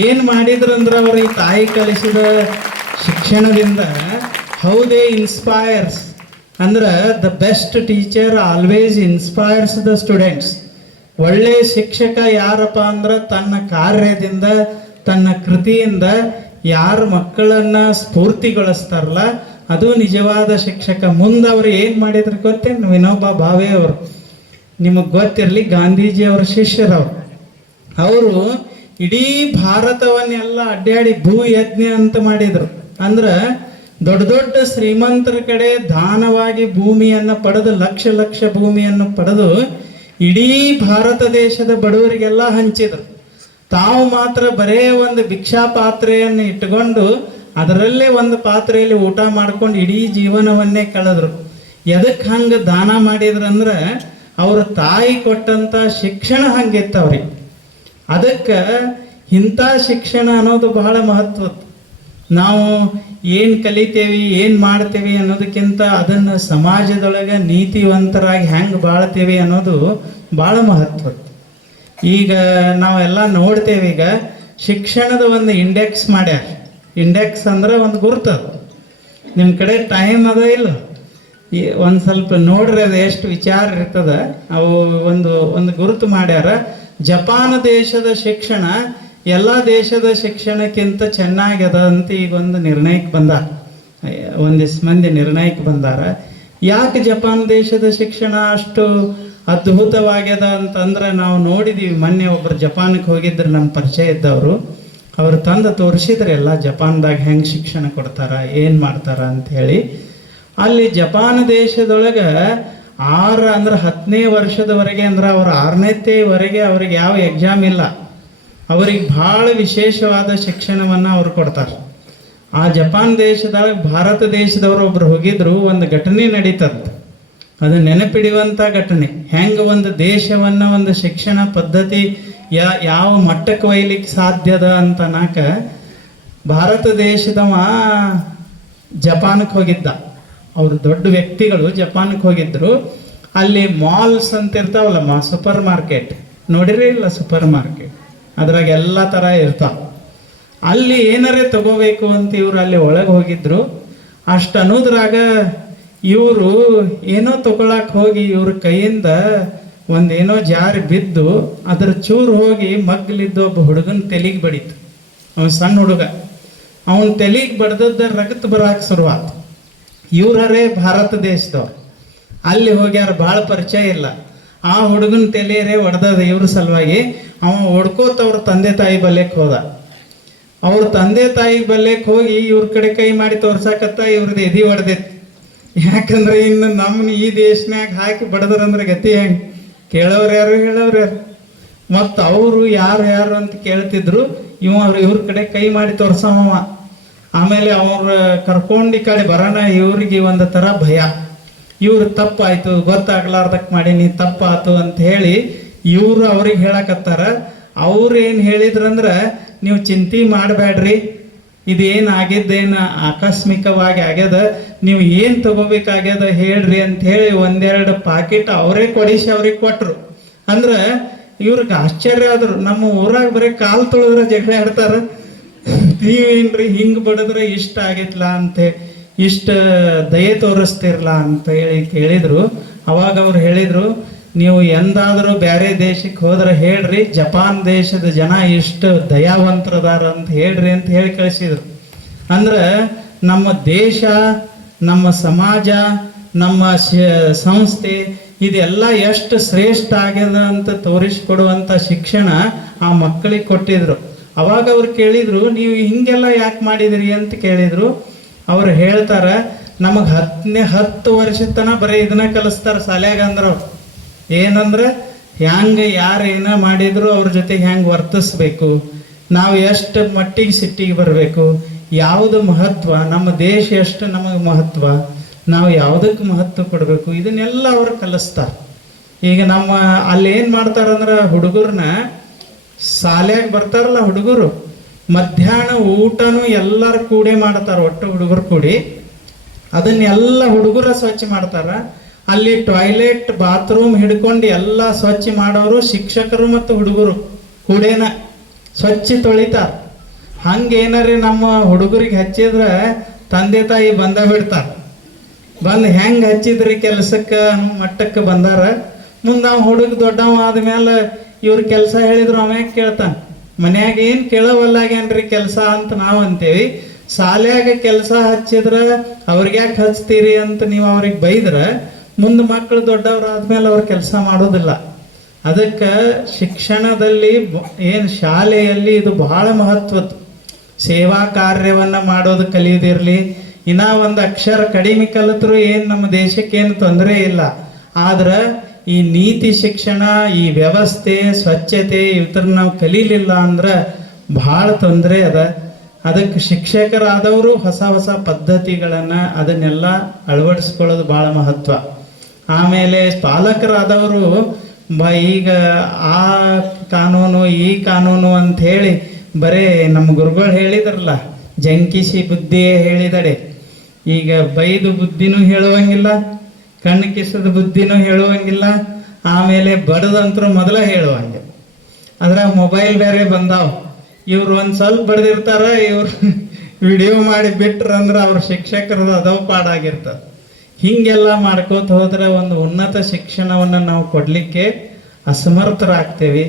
ಏನು ಮಾಡಿದ್ರು ಅಂದ್ರೆ ಅವರು ಈ ತಾಯಿ ಕಲಿಸಿದ ಶಿಕ್ಷಣದಿಂದ ಹೌ ದೇ ಇನ್ಸ್ಪೈರ್ಸ್ ಅಂದ್ರೆ the best teacher always inspires the students. ಒಳ್ಳೆ ಶಿಕ್ಷಕ ಯಾರಪ್ಪ ಅಂದ್ರೆ ತನ್ನ ಕಾರ್ಯದಿಂದ ತನ್ನ ಕೃತಿಯಿಂದ ಯಾರು ಮಕ್ಕಳನ್ನ ಸ್ಫೂರ್ತಿಗೊಳಿಸ್ತಾರಲ್ಲ ಅದು ನಿಜವಾದ ಶಿಕ್ಷಕ. ಮುಂದೆ ಅವರು ಏನು ಮಾಡಿದ್ರು ಗೊತ್ತೇನು? ವಿನೋಬಾ ಭಾವೆ ಅವರು, ನಿಮಗೆ ಗೊತ್ತಿರಲಿ, ಗಾಂಧೀಜಿಯವರ ಶಿಷ್ಯರವರು. ಅವರು ಇಡೀ ಭಾರತವನ್ನೆಲ್ಲ ಅಡ್ಡಾಡಿ ಭೂ ಯಜ್ಞ ಅಂತ ಮಾಡಿದರು. ಅಂದ್ರೆ ದೊಡ್ಡ ದೊಡ್ಡ ಶ್ರೀಮಂತರ ಕಡೆ ದಾನವಾಗಿ ಭೂಮಿಯನ್ನು ಪಡೆದು ಲಕ್ಷ ಭೂಮಿಯನ್ನು ಪಡೆದು ಇಡೀ ಭಾರತ ದೇಶದ ಬಡವರಿಗೆಲ್ಲ ಹಂಚಿದರು. ತಾವು ಮಾತ್ರ ಬರೇ ಒಂದು ಭಿಕ್ಷಾ ಪಾತ್ರೆಯನ್ನು ಇಟ್ಟುಕೊಂಡು ಅದರಲ್ಲೇ ಒಂದು ಪಾತ್ರೆಯಲ್ಲಿ ಊಟ ಮಾಡ್ಕೊಂಡು ಇಡೀ ಜೀವನವನ್ನೇ ಕಳೆದ್ರು. ಎದಕ್ಕೆ ಹಂಗೆ ದಾನ ಮಾಡಿದ್ರಂದ್ರೆ ಅವ್ರ ತಾಯಿ ಕೊಟ್ಟಂಥ ಶಿಕ್ಷಣ ಹಂಗಿತ್ತು ಅವ್ರಿಗೆ. ಅದಕ್ಕೆ ಇಂಥ ಶಿಕ್ಷಣ ಅನ್ನೋದು ಬಹಳ ಮಹತ್ವದ್ದು. ನಾವು ಏನು ಕಲಿತೇವಿ, ಏನು ಮಾಡ್ತೇವಿ ಅನ್ನೋದಕ್ಕಿಂತ ಅದನ್ನು ಸಮಾಜದೊಳಗೆ ನೀತಿವಂತರಾಗಿ ಹೆಂಗೆ ಬಾಳ್ತೇವೆ ಅನ್ನೋದು ಭಾಳ ಮಹತ್ವದ್ದು. ಈಗ ನಾವೆಲ್ಲ ನೋಡ್ತೇವೆ, ಈಗ ಶಿಕ್ಷಣದ ಒಂದು ಇಂಡೆಕ್ಸ್ ಮಾಡ್ಯಾರ. ಇಂಡೆಕ್ಸ್ ಅಂದ್ರೆ ಒಂದು ಗುರುತದು. ನಿಮ್ಮ ಕಡೆ ಟೈಮ್ ಅದ ಇಲ್ಲ, ಒಂದು ಸ್ವಲ್ಪ ನೋಡ್ರಿ ಅದು ಎಷ್ಟು ವಿಚಾರ ಇರ್ತದೆ. ಅವು ಒಂದು ಗುರುತು ಮಾಡ್ಯಾರ. ಜಪಾನ್ ದೇಶದ ಶಿಕ್ಷಣ ಎಲ್ಲ ದೇಶದ ಶಿಕ್ಷಣಕ್ಕಿಂತ ಚೆನ್ನಾಗ್ಯದ ಅಂತ ಈಗ ಒಂದು ನಿರ್ಣಯಕ್ಕೆ ಬಂದಾರ. ಒಂದಿಷ್ಟು ಮಂದಿ ನಿರ್ಣಯಕ್ಕೆ ಬಂದಾರ. ಯಾಕೆ ಜಪಾನ್ ದೇಶದ ಶಿಕ್ಷಣ ಅಷ್ಟು ಅದ್ಭುತವಾಗ್ಯದ ಅಂತಂದ್ರೆ ನಾವು ನೋಡಿದೀವಿ. ಮೊನ್ನೆ ಒಬ್ಬರು ಜಪಾನ್ಗೆ ಹೋಗಿದ್ರು, ನಮ್ಮ ಪರಿಚಯ ಇದ್ದವರು. ಅವರು ತಂದು ತೋರಿಸಿದ್ರೆ ಎಲ್ಲ ಜಪಾನ್ದಾಗ ಹೆಂಗೆ ಶಿಕ್ಷಣ ಕೊಡ್ತಾರ, ಏನು ಮಾಡ್ತಾರ ಅಂತ ಹೇಳಿ. ಅಲ್ಲಿ ಜಪಾನ್ ದೇಶದೊಳಗೆ 6 ಅಂದ್ರೆ 10ನೇ ವರ್ಷದವರೆಗೆ ಅಂದ್ರೆ ಅವ್ರ 6ನೇತೆವರೆಗೆ ಅವ್ರಿಗೆ ಯಾವ ಎಕ್ಸಾಮ್ ಇಲ್ಲ. ಅವ್ರಿಗೆ ಭಾಳ ವಿಶೇಷವಾದ ಶಿಕ್ಷಣವನ್ನು ಅವ್ರು ಕೊಡ್ತಾರೆ. ಆ ಜಪಾನ್ ದೇಶದಾಗ ಭಾರತ ದೇಶದವರು ಒಬ್ರು ಹೋಗಿದ್ರು. ಒಂದು ಘಟನೆ ನಡೀತದೆ, ಅದು ನೆನಪಿಡುವಂಥ ಘಟನೆ. ಹೆಂಗೆ ಒಂದು ದೇಶವನ್ನು ಒಂದು ಶಿಕ್ಷಣ ಪದ್ಧತಿ ಯಾವ ಮಟ್ಟಕ್ಕೆ ಒಯ್ಲಿಕ್ಕೆ ಸಾಧ್ಯದ ಅಂತ ಅನ್ನಕ ಭಾರತ ದೇಶದವ ಜಪಾನ್ಗೆ ಹೋಗಿದ್ದ. ಅವರು ದೊಡ್ಡ ವ್ಯಕ್ತಿಗಳು ಜಪಾನ್ಗೆ ಹೋಗಿದ್ರು. ಅಲ್ಲಿ ಮಾಲ್ಸ್ ಅಂತ ಇರ್ತಾವಲ್ಲ, ಸೂಪರ್ ಮಾರ್ಕೆಟ್ ನೋಡಿರಿ ಇಲ್ಲ, ಸೂಪರ್ ಮಾರ್ಕೆಟ್ ಅದ್ರಾಗ ಎಲ್ಲ ಥರ ಇರ್ತಾವ. ಅಲ್ಲಿ ಏನಾರೇ ತಗೋಬೇಕು ಅಂತ ಇವ್ರು ಅಲ್ಲಿ ಒಳಗೆ ಹೋಗಿದ್ರು. ಅಷ್ಟು ಅನ್ನೋದ್ರಾಗ ಇವರು ಏನೋ ತಗೊಳಕ್ ಹೋಗಿ ಇವ್ರ ಕೈಯಿಂದ ಒಂದೇನೋ ಜಾರಿ ಬಿದ್ದು ಅದ್ರ ಚೂರು ಹೋಗಿ ಮಗ್ಲಿದ್ದು ಒಬ್ಬ ಹುಡುಗನ ತಲೆಗೆ ಬಡಿತು. ಅವನು ಸಣ್ಣ ಹುಡುಗ, ಅವನ ತಲೆಗೆ ಬಡ್ದದ್ದ ರಗತ್ ಬರಾಕ್ ಶುರುವಾತು. ಇವ್ರರೇ ಭಾರತ ದೇಶದವ್ರು, ಅಲ್ಲಿ ಹೋಗ್ಯಾರ, ಭಾಳ ಪರಿಚಯ ಇಲ್ಲ. ಆ ಹುಡುಗನ ತಲೆಯರೇ ಒಡೆದದ ಇವ್ರ ಸಲುವಾಗಿ. ಅವ ಹೊಡ್ಕೋತ ಅವ್ರ ತಂದೆ ತಾಯಿ ಬಲ್ಯಕ್ಕೆ ಹೋದ. ಅವ್ರ ತಂದೆ ತಾಯಿ ಬಲ್ಯಕ್ಕೆ ಹೋಗಿ ಇವ್ರ ಕಡೆ ಕೈ ಮಾಡಿ ತೋರ್ಸಾಕತ್ತ, ಇವ್ರದ್ದು ಎದಿ ಹೊಡೆದಿತ್ತು. ಯಾಕಂದ್ರೆ ಇನ್ನು ನಮ್ಮನ್ನ ಈ ದೇಶನ್ಯಾಗ ಹಾಕಿ ಬಡದ್ರಂದ್ರೆ ಗತಿ ಹೆಂಗೆ? ಕೇಳೋರು ಯಾರು, ಹೇಳೋರು ಯಾರು? ಮತ್ತು ಅವರು ಯಾರು ಯಾರು ಅಂತ ಕೇಳ್ತಿದ್ರು. ಇವ್ರ ಕಡೆ ಕೈ ಮಾಡಿ ತೋರ್ಸವ. ಆಮೇಲೆ ಅವ್ರ ಕರ್ಕೊಂಡು ಈ ಕಡೆ ಬರೋಣ, ಇವ್ರಿಗೆ ಒಂದು ಥರ ಭಯ. ಇವ್ರು ತಪ್ಪಾಯ್ತು, ಗೊತ್ತಾಗ್ಲಾರ್ದಕ್ಕೆ ಮಾಡೀನಿ, ತಪ್ಪಾಯ್ತು ಅಂತ ಹೇಳಿ ಇವರು ಅವ್ರಿಗೆ ಹೇಳಕತ್ತಾರ. ಅವ್ರು ಏನು ಹೇಳಿದ್ರಂದ್ರೆ, ನೀವು ಚಿಂತೆ ಮಾಡಬೇಡ್ರಿ, ಇದೇನು ಆಗಿದ್ದೇನು ಆಕಸ್ಮಿಕವಾಗಿ ಆಗ್ಯದ, ನೀವು ಏನು ತಗೋಬೇಕಾಗ್ಯದ ಹೇಳ್ರಿ ಅಂತ ಹೇಳಿ ಒಂದೆರಡು ಪಾಕೆಟ್ ಅವರೇ ಕೊಡಿಸಿ ಅವ್ರಿಗೆ ಕೊಟ್ರು. ಅಂದ್ರೆ ಇವ್ರಿಗೆ ಆಶ್ಚರ್ಯ ಆದ್ರು. ನಮ್ಮ ಊರಾಗ ಬರೀ ಕಾಲು ತೊಳೆದ್ರೆ ಜಗಳ ಆಡ್ತಾರ, ನೀವೇನ್ರಿ ಹಿಂಗೆ ಬಡಿದ್ರೆ ಇಷ್ಟ ಆಗಿತ್ಲಾ ಅಂತೆ, ಇಷ್ಟ ದಯೆ ತೋರಿಸ್ತಿರ್ಲ ಅಂತ ಹೇಳಿ ಕೇಳಿದ್ರು. ಅವಾಗ ಅವ್ರು ಹೇಳಿದ್ರು, ನೀವು ಎಂದಾದರೂ ಬೇರೆ ದೇಶಕ್ಕೆ ಹೋದ್ರೆ ಹೇಳ್ರಿ, ಜಪಾನ್ ದೇಶದ ಜನ ಇಷ್ಟು ದಯಾವಂತರದಾರ ಅಂತ ಹೇಳ್ರಿ ಅಂತ ಹೇಳಿ ಕಳಿಸಿದ್ರು. ಅಂದ್ರೆ ನಮ್ಮ ದೇಶ, ನಮ್ಮ ಸಮಾಜ, ನಮ್ಮ ಸಂಸ್ಥೆ ಇದೆಲ್ಲ ಎಷ್ಟು ಶ್ರೇಷ್ಠ ಆಗ್ಯದ ಅಂತ ತೋರಿಸ್ಕೊಡುವಂಥ ಶಿಕ್ಷಣ ಆ ಮಕ್ಕಳಿಗೆ ಕೊಟ್ಟಿದ್ರು. ಅವಾಗ ಅವ್ರು ಕೇಳಿದ್ರು, ನೀವು ಹಿಂಗೆಲ್ಲ ಯಾಕೆ ಮಾಡಿದಿರಿ ಅಂತ ಕೇಳಿದ್ರು. ಅವ್ರು ಹೇಳ್ತಾರ, ನಮಗೆ 10 ವರ್ಷದ ತನಕ ಬರೀ ಇದನ್ನ ಕಲಿಸ್ತಾರೆ ಶಾಲ್ಯಾಗ. ಅಂದ್ರೆ ಅವ್ರು ಏನಂದ್ರೆ ಹೆಂಗೆ ಯಾರು ಏನ ಮಾಡಿದ್ರು ಅವ್ರ ಜೊತೆಗೆ ಹೆಂಗೆ ವರ್ತಿಸ್ಬೇಕು, ನಾವು ಎಷ್ಟು ಮಟ್ಟಿಗೆ ಸಿಟ್ಟಿಗೆ ಬರಬೇಕು, ಯಾವುದು ಮಹತ್ವ, ನಮ್ಮ ದೇಶ ಎಷ್ಟು ನಮಗೆ ಮಹತ್ವ, ನಾವು ಯಾವುದಕ್ಕೆ ಮಹತ್ವ ಕೊಡಬೇಕು, ಇದನ್ನೆಲ್ಲ ಅವ್ರು ಕಲಿಸ್ತಾರೆ. ಈಗ ನಮ್ಮ ಅಲ್ಲಿ ಏನು ಮಾಡ್ತಾರಂದ್ರೆ, ಹುಡುಗರನ್ನ ಶಾಲ್ಯಾಗ ಬರ್ತಾರಲ್ಲ ಹುಡುಗರು, ಮಧ್ಯಾಹ್ನ ಊಟನೂ ಎಲ್ಲರೂ ಕೂಡಿ ಮಾಡ್ತಾರೆ, ಒಟ್ಟು ಹುಡುಗರು ಕೂಡಿ ಅದನ್ನೆಲ್ಲ ಹುಡುಗರ ಸ್ವಚ್ಛ ಮಾಡ್ತಾರ. ಅಲ್ಲಿ ಟಾಯ್ಲೆಟ್ ಬಾತ್ರೂಮ್ ಹಿಡ್ಕೊಂಡು ಎಲ್ಲ ಸ್ವಚ್ಛ ಮಾಡೋರು ಶಿಕ್ಷಕರು ಮತ್ತು ಹುಡುಗರು ಕೂಡೇನ ಸ್ವಚ್ಛ ತೊಳಿತಾರ. ಹಂಗೇನಾರಿ ನಮ್ಮ ಹುಡುಗರಿಗೆ ಹಚ್ಚಿದ್ರೆ ತಂದೆ ತಾಯಿ ಬಂದ ಬಿಡ್ತಾರ. ಬಂದು ಹೆಂಗೆ ಹಚ್ಚಿದ್ರಿ ಕೆಲಸಕ್ಕೆ ಮಟ್ಟಕ್ಕೆ ಬಂದಾರ. ಮುಂದೆ ಅವ ಹುಡುಗ ದೊಡ್ಡವ ಆದ್ಮೇಲೆ ಇವ್ರ ಕೆಲಸ ಹೇಳಿದ್ರು ಅವ ಕೇಳ್ತಾನೆ, ಮನ್ಯಾಗ ಏನು ಕೇಳವಲ್ಲಾಗೇನ್ರಿ ಕೆಲಸ ಅಂತ ನಾವು ಅಂತೇವಿ. ಶಾಲ್ಯಾಗ ಕೆಲಸ ಹಚ್ಚಿದ್ರೆ ಅವ್ರಿಗೆ ಯಾಕೆ ಹಚ್ತೀರಿ ಅಂತ ನೀವು ಅವ್ರಿಗೆ ಬೈದ್ರೆ ಮುಂದೆ ಮಕ್ಕಳು ದೊಡ್ಡವರಾದ್ಮೇಲೆ ಅವ್ರು ಕೆಲಸ ಮಾಡೋದಿಲ್ಲ. ಅದಕ್ಕೆ ಶಿಕ್ಷಣದಲ್ಲಿ ಏನು ಶಾಲೆಯಲ್ಲಿ ಇದು ಬಹಳ ಮಹತ್ವದ್ದು. ಸೇವಾ ಕಾರ್ಯವನ್ನು ಮಾಡೋದು ಕಲಿಯೋದಿರಲಿ, ಇನ್ನೂ ಒಂದು ಅಕ್ಷರ ಕಡಿಮೆ ಕಲಿತರು ಏನು ನಮ್ಮ ದೇಶಕ್ಕೇನು ತೊಂದರೆ ಇಲ್ಲ. ಆದ್ರೆ ಈ ನೀತಿ ಶಿಕ್ಷಣ, ಈ ವ್ಯವಸ್ಥೆ, ಸ್ವಚ್ಛತೆ ಇವ್ರನ್ನ ನಾವು ಕಲೀಲಿಲ್ಲ ಅಂದ್ರೆ ಭಾಳ ತೊಂದರೆ ಅದ. ಅದಕ್ಕೆ ಶಿಕ್ಷಕರಾದವರು ಹೊಸ ಹೊಸ ಪದ್ಧತಿಗಳನ್ನು ಅದನ್ನೆಲ್ಲ ಅಳವಡಿಸ್ಕೊಳ್ಳೋದು ಭಾಳ ಮಹತ್ವ. ಆಮೇಲೆ ಪಾಲಕರಾದವರು ಈಗ ಆ ಕಾನೂನು ಈ ಕಾನೂನು ಅಂತ ಹೇಳಿ ಬರೇ ನಮ್ಮ ಗುರುಗಳು ಹೇಳಿದ್ರಲ್ಲ, ಜಂಕಿಸಿ ಬುದ್ಧಿಯೇ ಹೇಳಿದಡೆ. ಈಗ ಬೈದು ಬುದ್ಧಿನೂ ಹೇಳುವಂಗಿಲ್ಲ, ಕಣ್ಣು ಕಿಸದ ಬುದ್ಧಿನೂ ಹೇಳುವಂಗಿಲ್ಲ, ಆಮೇಲೆ ಬಡದಂತರೂ ಮೊದಲ ಹೇಳುವಂಗಿಲ್ಲ. ಅದ್ರಾಗ ಮೊಬೈಲ್ ಬೇರೆ ಬಂದಾವ. ಇವ್ರು ಒಂದು ಸ್ವಲ್ಪ ಬಡ್ದಿರ್ತಾರ, ಇವ್ರು ವಿಡಿಯೋ ಮಾಡಿ ಬಿಟ್ರಂದ್ರೆ ಅವ್ರ ಶಿಕ್ಷಕರದು ಅದವ ಪಾಡಾಗಿರ್ತದೆ. ಹೀಗೆಲ್ಲ ಮಾಡ್ಕೋತ ಹೋದ್ರೆ ಒಂದು ಉನ್ನತ ಶಿಕ್ಷಣವನ್ನು ನಾವು ಕೊಡಲಿಕ್ಕೆ ಅಸಮರ್ಥರಾಗ್ತೇವೆ.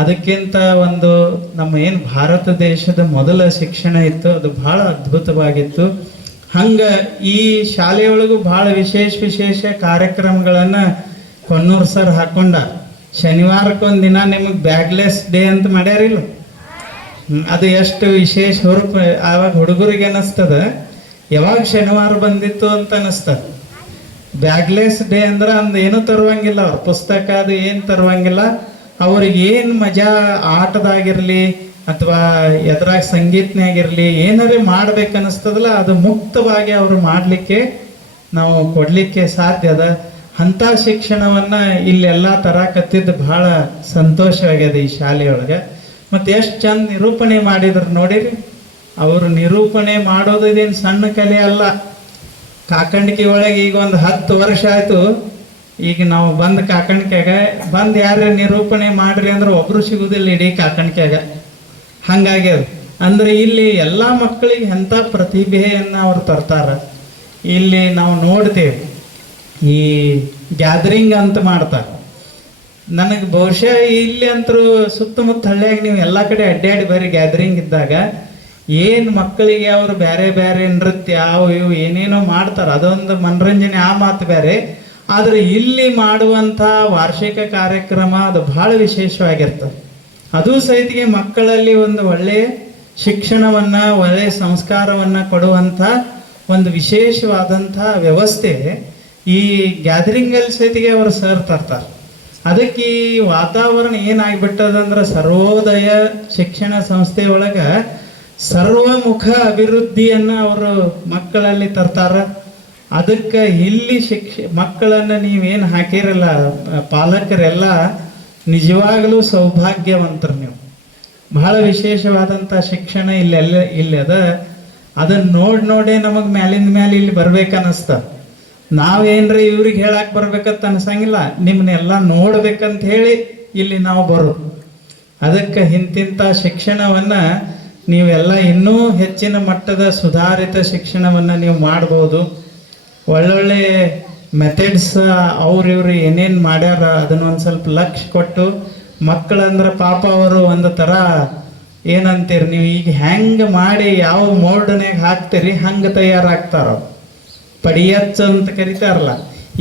ಅದಕ್ಕಿಂತ ಒಂದು ನಮ್ಮ ಏನು ಭಾರತ ದೇಶದ ಮೊದಲ ಶಿಕ್ಷಣ ಇತ್ತು ಅದು ಭಾಳ ಅದ್ಭುತವಾಗಿತ್ತು. ಹಂಗೆ ಈ ಶಾಲೆಯೊಳಗೂ ಭಾಳ ವಿಶೇಷ ಕಾರ್ಯಕ್ರಮಗಳನ್ನು ಕೊನ್ನೂರು ಸರ್ ಹಾಕೊಂಡ. ಶನಿವಾರಕ್ಕೊಂದು ದಿನ ನಿಮಗೆ ಬ್ಯಾಗ್ಲೆಸ್ ಡೇ ಅಂತ ಮಾಡ್ಯಾರಿಲ್ಲ, ಅದು ಎಷ್ಟು ವಿಶೇಷ ಹುರುಪು. ಆವಾಗ ಹುಡುಗರಿಗೆ ಅನ್ನಿಸ್ತದೆ ಯಾವಾಗ ಶನಿವಾರ ಬಂದಿತ್ತು ಅಂತ ಅನ್ನಿಸ್ತದೆ. ಬ್ಯಾಗ್ಲೆಸ್ ಡೇ ಅಂದ್ರೆ ಅಂದು ಏನೂ ತರುವಂಗಿಲ್ಲ, ಅವ್ರ ಪುಸ್ತಕ ಅದು ಏನು ತರುವಂಗಿಲ್ಲ. ಅವ್ರಿಗೆ ಏನು ಮಜಾ ಆಟದಾಗಿರಲಿ ಅಥವಾ ಎದ್ರಾಗ ಸಂಗೀತನಾಗಿರಲಿ ಏನಾರೇ ಮಾಡ್ಬೇಕನ್ನಿಸ್ತದಲ್ಲ ಅದು ಮುಕ್ತವಾಗಿ ಅವರು ಮಾಡಲಿಕ್ಕೆ ನಾವು ಕೊಡಲಿಕ್ಕೆ ಸಾಧ್ಯ ಅದ. ಅಂಥ ಶಿಕ್ಷಣವನ್ನು ಇಲ್ಲೆಲ್ಲ ತರಕತ್ತಿದ್ದು ಭಾಳ ಸಂತೋಷವಾಗ್ಯದ ಈ ಶಾಲೆಯೊಳಗೆ. ಮತ್ತು ಎಷ್ಟು ಚಂದ ನಿರೂಪಣೆ ಮಾಡಿದ್ರು ನೋಡಿರಿ. ಅವರು ನಿರೂಪಣೆ ಮಾಡೋದು ಇದೇನು ಸಣ್ಣ ಕಲೆ ಅಲ್ಲ. ಕಾಕಂಡಿಕೆ ಒಳಗೆ ಈಗ ಒಂದು 10 ವರ್ಷ ಆಯಿತು. ಈಗ ನಾವು ಬಂದು ಕಾಕಂಡಿಕೆಯಾಗ ಬಂದು ಯಾರು ನಿರೂಪಣೆ ಮಾಡ್ರಿ ಅಂದ್ರೆ ಒಬ್ಬರು ಸಿಗುದಿಲ್ಲ ಇಡೀ ಕಾಕಂಡಿಕೆಯಾಗ. ಹಂಗಾಗ್ಯದ. ಅಂದ್ರೆ ಇಲ್ಲಿ ಎಲ್ಲ ಮಕ್ಕಳಿಗೆ ಎಂಥ ಪ್ರತಿಭೆಯನ್ನು ಅವ್ರು ತರ್ತಾರೆ. ಇಲ್ಲಿ ನಾವು ನೋಡ್ತೇವೆ ಈ ಗ್ಯಾದರಿಂಗ್ ಅಂತ ಮಾಡ್ತಾರೆ. ನನಗೆ ಬಹುಶಃ ಇಲ್ಲಿ ಅಂತರೂ ಸುತ್ತಮುತ್ತ ಹಳ್ಳಿಯಾಗ ನೀವು ಎಲ್ಲ ಕಡೆ ಅಡ್ಡಾಡಿ ಬರೀ ಗ್ಯಾದರಿಂಗ್ ಇದ್ದಾಗ ಏನು ಮಕ್ಕಳಿಗೆ ಅವರು ಬೇರೆ ಬೇರೆ ನೃತ್ಯ ಅವು ಇವು ಏನೇನೋ ಮಾಡ್ತಾರೆ, ಅದೊಂದು ಮನರಂಜನೆ, ಆ ಮಾತು ಬೇರೆ. ಆದರೆ ಇಲ್ಲಿ ಮಾಡುವಂಥ ವಾರ್ಷಿಕ ಕಾರ್ಯಕ್ರಮ ಅದು ಬಹಳ ವಿಶೇಷವಾಗಿರ್ತದೆ. ಅದು ಸಹಿತಿಗೆ ಮಕ್ಕಳಲ್ಲಿ ಒಂದು ಒಳ್ಳೆಯ ಶಿಕ್ಷಣವನ್ನು, ಒಳ್ಳೆಯ ಸಂಸ್ಕಾರವನ್ನು ಕೊಡುವಂಥ ಒಂದು ವಿಶೇಷವಾದಂಥ ವ್ಯವಸ್ಥೆ ಈ ಗ್ಯಾದರಿಂಗಲ್ಲಿ ಸಹಿತಿಗೆ ಅವರು ಸರ್ ತರ್ತಾರೆ. ಅದಕ್ಕೆ ಈ ವಾತಾವರಣ ಏನಾಗ್ಬಿಟ್ಟದಂದ್ರೆ ಸರ್ವೋದಯ ಶಿಕ್ಷಣ ಸಂಸ್ಥೆ ಒಳಗೆ ಸರ್ವಮುಖ ಅಭಿವೃದ್ಧಿಯನ್ನು ಅವರು ಮಕ್ಕಳಲ್ಲಿ ತರ್ತಾರೆ. ಅದಕ್ಕೆ ಇಲ್ಲಿ ಮಕ್ಕಳನ್ನು ನೀವೇನು ಹಾಕಿರಲ್ಲ ಪಾಲಕರೆಲ್ಲ ನಿಜವಾಗಲೂ ಸೌಭಾಗ್ಯವಂತರು. ನೀವು ಬಹಳ ವಿಶೇಷವಾದಂಥ ಶಿಕ್ಷಣ ಇಲ್ಲಿ ಅದ. ಅದನ್ನು ನೋಡೇ ನಮಗೆ ಮ್ಯಾಲಿಂದ ಮ್ಯಾಲೆ ಇಲ್ಲಿ ಬರ್ಬೇಕನ್ನಿಸ್ತ. ನಾವೇನ್ರಿ ಇವ್ರಿಗೆ ಹೇಳಕ್ಕೆ ಬರ್ಬೇಕಂತ ಅನ್ಸಂಗಿಲ್ಲ, ನಿಮ್ಮನ್ನೆಲ್ಲ ನೋಡ್ಬೇಕಂತ ಹೇಳಿ ಇಲ್ಲಿ ನಾವು ಬರೋದು. ಅದಕ್ಕೆ ಇಂತಿಂಥ ಶಿಕ್ಷಣವನ್ನು ನೀವೆಲ್ಲ ಇನ್ನೂ ಹೆಚ್ಚಿನ ಮಟ್ಟದ ಸುಧಾರಿತ ಶಿಕ್ಷಣವನ್ನು ನೀವು ಮಾಡ್ಬೋದು. ಒಳ್ಳೊಳ್ಳೆ ಮೆಥಡ್ಸ್ ಇವ್ರು ಏನೇನು ಮಾಡ್ಯಾರ ಅದನ್ನೊಂದು ಸ್ವಲ್ಪ ಲಕ್ಷ್ಯ ಕೊಟ್ಟು ಮಕ್ಕಳಂದ್ರೆ ಪಾಪ ಅವರು ಒಂದು ಥರ ಏನಂತೀರಿ ನೀವು ಈಗ ಹೆಂಗೆ ಮಾಡಿ ಯಾವ ಮೋಲ್ಡ್ನಾಗ ಹಾಕ್ತೀರಿ ಹಂಗೆ ತಯಾರಾಗ್ತಾರ. ಪಡಿಯಚ್ಚು ಅಂತ ಕರಿತಾರಲ್ಲ,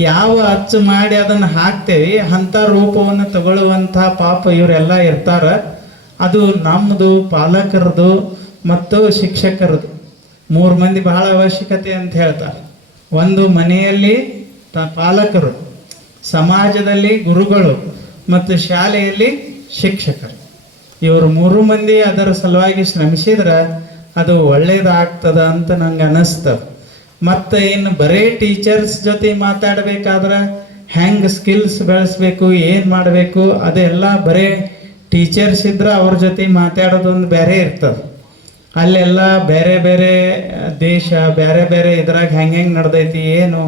ಯಾವ ಅಚ್ಚು ಮಾಡಿ ಅದನ್ನು ಹಾಕ್ತೇವೆ ಅಂಥ ರೂಪವನ್ನು ತಗೊಳ್ಳುವಂಥ ಪಾಪ ಇವರೆಲ್ಲ ಇರ್ತಾರ. ಅದು ನಮ್ಮದು, ಪಾಲಕರದು ಮತ್ತು ಶಿಕ್ಷಕರದು 3 ಮಂದಿ ಬಹಳ ಅವಶ್ಯಕತೆ ಅಂತ ಹೇಳ್ತಾರೆ. ಒಂದು ಮನೆಯಲ್ಲಿ ಪಾಲಕರು, ಸಮಾಜದಲ್ಲಿ ಗುರುಗಳು ಮತ್ತು ಶಾಲೆಯಲ್ಲಿ ಶಿಕ್ಷಕರು. ಇವರು 3 ಮಂದಿ ಅದರ ಸಲುವಾಗಿ ಶ್ರಮಿಸಿದ್ರೆ ಅದು ಒಳ್ಳೇದಾಗ್ತದ ಅಂತ ನಂಗೆ ಅನ್ನಿಸ್ತದೆ. ಮತ್ತು ಇನ್ನು ಬರೀ ಟೀಚರ್ಸ್ ಜೊತೆ ಮಾತಾಡಬೇಕಾದ್ರೆ ಹೆಂಗೆ ಸ್ಕಿಲ್ಸ್ ಬೆಳೆಸ್ಬೇಕು, ಏನು ಮಾಡಬೇಕು, ಅದೆಲ್ಲ ಬರೀ ಟೀಚರ್ಸ್ ಇದ್ರೆ ಅವ್ರ ಜೊತೆ ಮಾತಾಡೋದೊಂದು ಬೇರೆ ಇರ್ತದೆ. ಅಲ್ಲೆಲ್ಲ ಬೇರೆ ಬೇರೆ ದೇಶ, ಬೇರೆ ಬೇರೆ ಇದ್ರಾಗ ಹೆಂಗೆ ನಡೆದೈತಿ ಏನು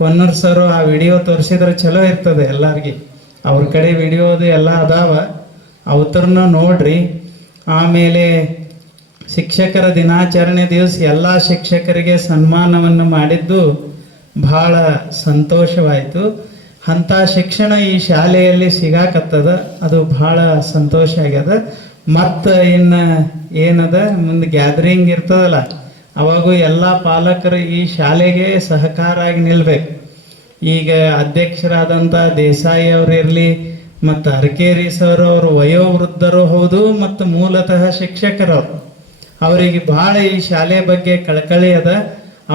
ಕೊನ್ನೂರು ಸರು ಆ ವಿಡಿಯೋ ತೋರಿಸಿದ್ರೆ ಚಲೋ ಇರ್ತದೆ ಎಲ್ಲರಿಗೆ. ಅವ್ರ ಕಡೆ ವಿಡಿಯೋದು ಎಲ್ಲ ಅದಾವ, ಅವತ್ರನ್ನ ನೋಡ್ರಿ. ಆಮೇಲೆ ಶಿಕ್ಷಕರ ದಿನಾಚರಣೆ ದಿವಸ ಎಲ್ಲ ಶಿಕ್ಷಕರಿಗೆ ಸನ್ಮಾನವನ್ನು ಮಾಡಿದ್ದು ಭಾಳ ಸಂತೋಷವಾಯಿತು. ಅಂಥ ಶಿಕ್ಷಣ ಈ ಶಾಲೆಯಲ್ಲಿ ಸಿಗಾಕತ್ತದ, ಅದು ಭಾಳ ಸಂತೋಷ ಆಗ್ಯದ. ಮತ್ತು ಇನ್ನು ಏನದ ಮುಂದೆ ಗ್ಯಾದರಿಂಗ್ ಇರ್ತದಲ್ಲ, ಅವಾಗೂ ಎಲ್ಲ ಪಾಲಕರು ಈ ಶಾಲೆಗೆ ಸಹಕಾರ ಆಗಿ ನಿಲ್ಬೇಕು. ಈಗ ಅಧ್ಯಕ್ಷರಾದಂಥ ದೇಸಾಯಿ ಅವರು ಇರಲಿ ಮತ್ತು ಅರಕೇರಿ ಸರ್ ಅವರು ವಯೋವೃದ್ಧರು ಹೌದು ಮತ್ತು ಮೂಲತಃ ಶಿಕ್ಷಕರವರು. ಅವರಿಗೆ ಭಾಳ ಈ ಶಾಲೆ ಬಗ್ಗೆ ಕಳಕಳಿ ಅದ.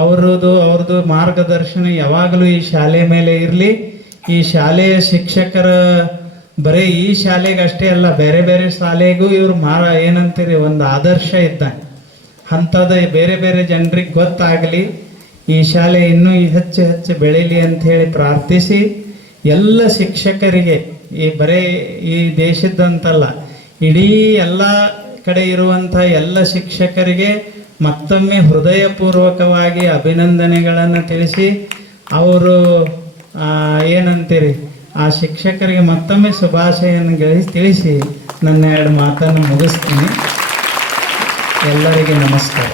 ಅವ್ರದ್ದು ಮಾರ್ಗದರ್ಶನ ಯಾವಾಗಲೂ ಈ ಶಾಲೆ ಮೇಲೆ ಇರಲಿ. ಈ ಶಾಲೆಯ ಶಿಕ್ಷಕರ ಬರೀ ಈ ಶಾಲೆಗೆ ಅಷ್ಟೇ ಅಲ್ಲ, ಬೇರೆ ಬೇರೆ ಶಾಲೆಗೂ ಇವರು ಏನಂತೀರಿ ಒಂದು ಆದರ್ಶ ಇದ್ದಂಗೆ. ಅಂಥದ್ದು ಬೇರೆ ಬೇರೆ ಜನರಿಗೆ ಗೊತ್ತಾಗಲಿ, ಈ ಶಾಲೆ ಇನ್ನೂ ಹೆಚ್ಚು ಹೆಚ್ಚು ಬೆಳೀಲಿ ಅಂಥೇಳಿ ಪ್ರಾರ್ಥಿಸಿ, ಎಲ್ಲ ಶಿಕ್ಷಕರಿಗೆ ಈ ಬರೀ ಈ ದೇಶದಂತಲ್ಲ ಇಡೀ ಎಲ್ಲ ಕಡೆ ಇರುವಂಥ ಎಲ್ಲ ಶಿಕ್ಷಕರಿಗೆ ಮತ್ತೊಮ್ಮೆ ಹೃದಯಪೂರ್ವಕವಾಗಿ ಅಭಿನಂದನೆಗಳನ್ನು ತಿಳಿಸಿ, ಅವರು ಏನಂತೀರಿ ಆ ಶಿಕ್ಷಕರಿಗೆ ಮತ್ತೊಮ್ಮೆ ಶುಭಾಶಯನ್ನು ತಿಳಿಸಿ ನನ್ನ 2 ಮಾತನ್ನು ಮುಗಿಸ್ತೀನಿ. ಎಲ್ಲರಿಗೆ ನಮಸ್ಕಾರ.